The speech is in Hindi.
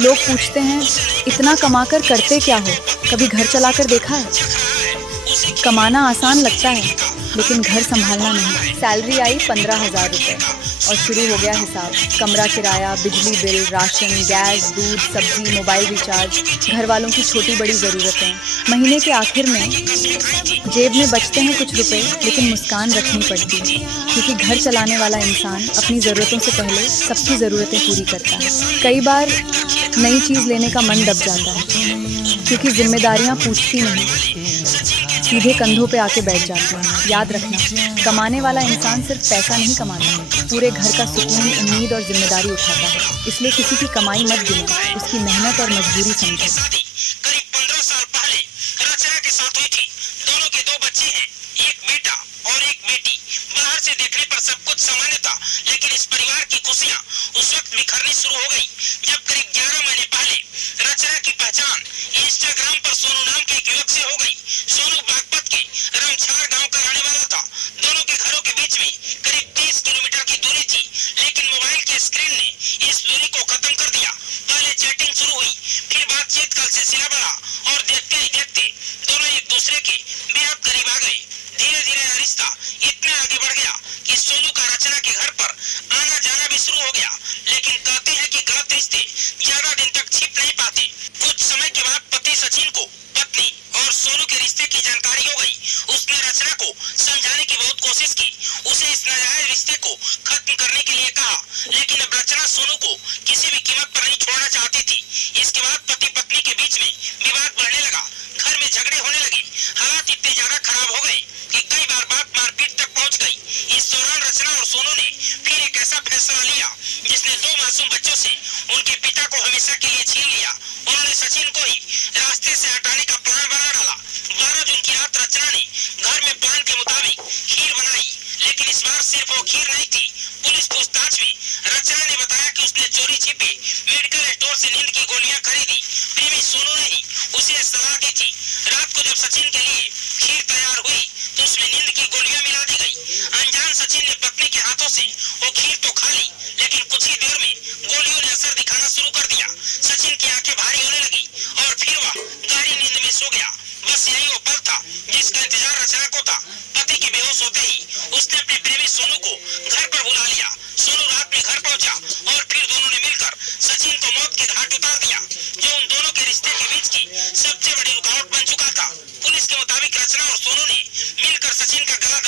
लोग पूछते हैं, इतना कमाकर करते क्या हो? कभी घर चलाकर देखा है? कमाना आसान लगता है, लेकिन घर संभालना नहीं। सैलरी आई 15,000 रुपए और शुरू हो गया हिसाब। कमरा किराया, बिजली बिल, राशन, गैस, दूध, सब्जी, मोबाइल रिचार्ज, घर वालों की छोटी बड़ी ज़रूरतें। महीने के आखिर में जेब में बचते हैं कुछ रुपए, लेकिन मुस्कान रखनी पड़ती है, क्योंकि घर चलाने वाला इंसान अपनी ज़रूरतों से पहले सबकी ज़रूरतें पूरी करता है। कई बार नई चीज़ लेने का मन दब जाता है, क्योंकि जिम्मेदारियां पूछती नहीं, सीधे कंधों पे आके बैठ जाती हैं। याद रखना, कमाने वाला इंसान सिर्फ पैसा नहीं कमाता, पूरे घर का सुकून, उम्मीद और जिम्मेदारी उठाता है। इसलिए किसी की कमाई मत गिनो, उसकी मेहनत और मजबूरी समझो। करीब 15 साल पहले रचना के साथ हुई थी। दोनों के 2 बच्चे हैं, एक बेटा और एक बेटी। बाहर से देखने पर सब कुछ सामान्य था, लेकिन इस परिवार की खुशियां उस वक्त बिखरनी शुरू हो गई जब करीब 11 महीने पहले रचना की पहचान इंस्टाग्राम पर सोनू नाम के एक युवक से हो गई। सोनू बागपत के रमछाड़ गांव का रहने वाला था। दोनों के घरों के बीच में करीब 30 किलोमीटर की दूरी थी, लेकिन मोबाइल के स्क्रीन ने इस दूरी को खत्म कर दिया। पहले चैटिंग शुरू हुई, फिर बातचीत का सिलसिला बढ़ा और देखते ही देखते दोनों एक दूसरे के बेहद करीब आ गए। धीरे धीरे यह रिश्ता इतना आगे बढ़ गया कि सोनू का रचना के घर पर आना जाना भी शुरू हो गया। लेकिन कहते हैं कि गलत रिश्ते ज्यादा दिन तक छिप नहीं पाते। कुछ समय के बाद पति सचिन को पत्नी और सोनू के रिश्ते की जानकारी हो गई। उसने रचना को समझाने की बहुत कोशिश की, उसे इस नाजायज रिश्ते को खत्म करने के लिए कहा, लेकिन अब रचना सोनू को किसी भी कीमत पर नहीं छोड़ना चाहती थी। इसके बाद पति पत्नी के बीच में विवाद बढ़ने लगा, घर में झगड़े होने लगे। हालात इतने ज्यादा खराब हो गए कि कई बार बात मारपीट तक पहुंच गई। इस दौरान रचना और सोनू ने फिर एक ऐसा फैसला लिया जिसने 2 मासूम बच्चों से उनके पिता को हमेशा के लिए छीन लिया। उन्होंने सचिन को ही रास्ते से हटाने का प्लान बना डाला। 12 जून की रात रचना ने घर में प्लान के मुताबिक खीर बनाई, लेकिन इस बार सिर्फ वो खीर नहीं थी। पुलिस पूछताछ में रचना ने बताया कि उसने चोरी छिपे मेडिकल स्टोर से नींद की गोलियां खरीदी। प्रेमी सोनू ने ही उसे सलाह दी थी। रात को जब सचिन के लिए खीर तैयार हुई तो उसमें नींद की गोलियां मिला दी गई। अनजान सचिन ने पत्नी के हाथों से वो खीर तो खा ली, लेकिन कुछ ही देर में गोलियों ने असर दिखाना शुरू कर दिया। सचिन की आंखें भारी होने लगी और फिर वह गहरी नींद में सो गया। बस यही वो पल था जिसका इंतजार रचना को था। पति के बेहोश होते ही उसने अपने प्रेमी सोनू को घर पर बुला लिया। सोनू रात में घर पहुंचा और फिर दोनों ने मिलकर सचिन को मौत के घाट उतार दिया, जो उन दोनों के रिश्ते के बीच की सबसे बड़ी रुकावट बन चुका था। पुलिस के मुताबिक रचना और सोनू ने मिलकर सचिन का गला